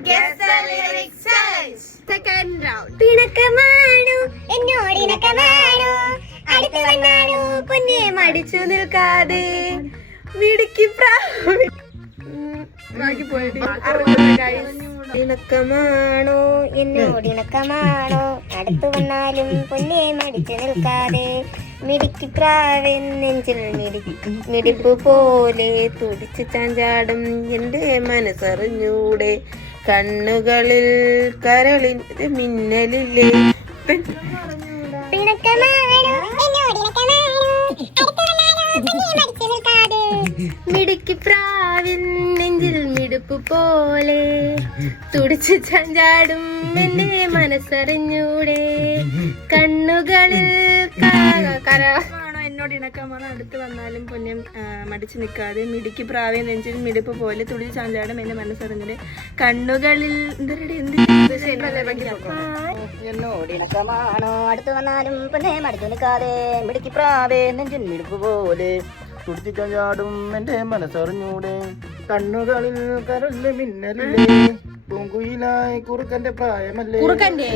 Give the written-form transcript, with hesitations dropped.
Guess the lyrics challenge. Second round. പിണക്കമാണോ എന്നോടിണക്കമാണോ അടുത്ത് വന്നാണോ പൊന്നെ മടിച്ചു നിൽക്കാതെ മിടുക്കി ബാക്കി പോയിട്ട് ഇണക്കമാണോ എന്നോടിണക്കമാണോ അടുത്ത് വന്നാലും പൊന്നെ മടിച്ചു നിൽക്കാതെ മിടുക്കി പ്രാവൻ നെഞ്ചിൽ മിടിപ്പ് പോലെ തുടിച്ചു ചാഞ്ചാടും എന്റെ മനസ്സറിഞ്ഞൂടെ കണ്ണുകളിൽ കരളിന്റെ മിന്നലില്ലേ മിടുക്കി പ്രാവിൻ നെഞ്ചിൽ മിടുപ്പ് പോലെ തുടിച്ചു ചാഞ്ചാടും എന്റെ മനസ്സറിഞ്ഞൂടെ കണ്ണുകളിൽ എന്നോട് ഇണക്കമാണ് അടുത്ത് വന്നാലും പൊന്നെ മടിച്ചു നിൽക്കാതെ മിടുക്കി പ്രാവേ നെഞ്ചിൽ മിടുപ്പ് പോലെ തുടിച്ച് ചാഞ്ചാടും എന്റെ മനസ്സറിഞ്ഞൂടെ കണ്ണുകളിൽ എന്നോടിണക്കമാണോ അടുത്ത് വന്നാലും പൊന്നെ മടിച്ചു നിൽക്കാതെ മിടുക്കി പ്രാവേ നെഞ്ചിൽ മിടുപ്പ് പോലെ തുടിച്ചു ചാഞ്ചാടും എന്റെ മനസ്സറിഞ്ഞൂടെ കണ്ണുകളിൽ കരളിലെ മിന്നലില്ലേ പൂങ്കുയിലായി കുറുക്കന്റെ പ്രായമല്ലേ കുറുക്കന്റെ